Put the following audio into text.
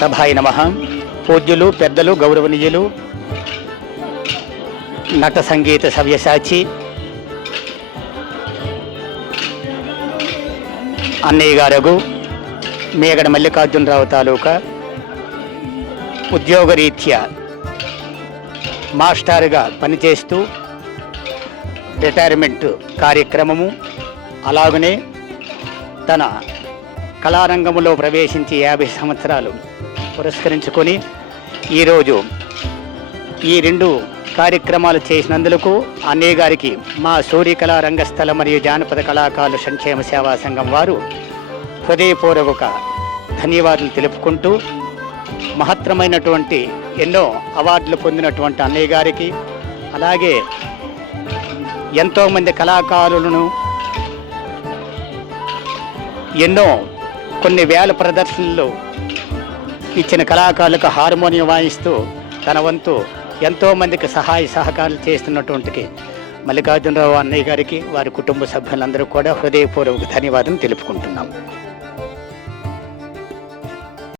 సభాయ నమ. పూజ్యులు పెద్దలు గౌరవనీయులు నట సంగీత సవ్యసాచి అన్నయ్య గారగు మేగడ మల్లికార్జునరావు తాలూకా ఉద్యోగరీత్యా మాస్టారుగా పనిచేస్తూ రిటైర్మెంట్ కార్యక్రమము అలాగనే తన కళారంగంలో ప్రవేశించి యాభై సంవత్సరాలు పురస్కరించుకొని ఈరోజు ఈ రెండు కార్యక్రమాలు చేసినందుకు అన్నయ్య గారికి మా సూర్యకళా రంగస్థల మరియు జానపద కళాకారుల సంక్షేమ సేవా సంఘం వారు హృదయపూర్వక ధన్యవాదాలు తెలుపుకుంటూ మహత్తరమైనటువంటి ఎన్నో అవార్డులు పొందినటువంటి అన్నయ్య గారికి అలాగే ఎంతోమంది కళాకారులను ఎన్నో కొన్ని వేల ప్రదర్శనలు ఇచ్చిన కళాకారులకు హార్మోనియం వాయిస్తూ తన వంతు ఎంతోమందికి సహాయ సహకారాలు చేస్తున్నటువంటి మల్లికార్జునరావు అన్నయ్య గారికి వారి కుటుంబ సభ్యులందరూ కూడా హృదయపూర్వక ధన్యవాదం తెలుపుకుంటున్నాం.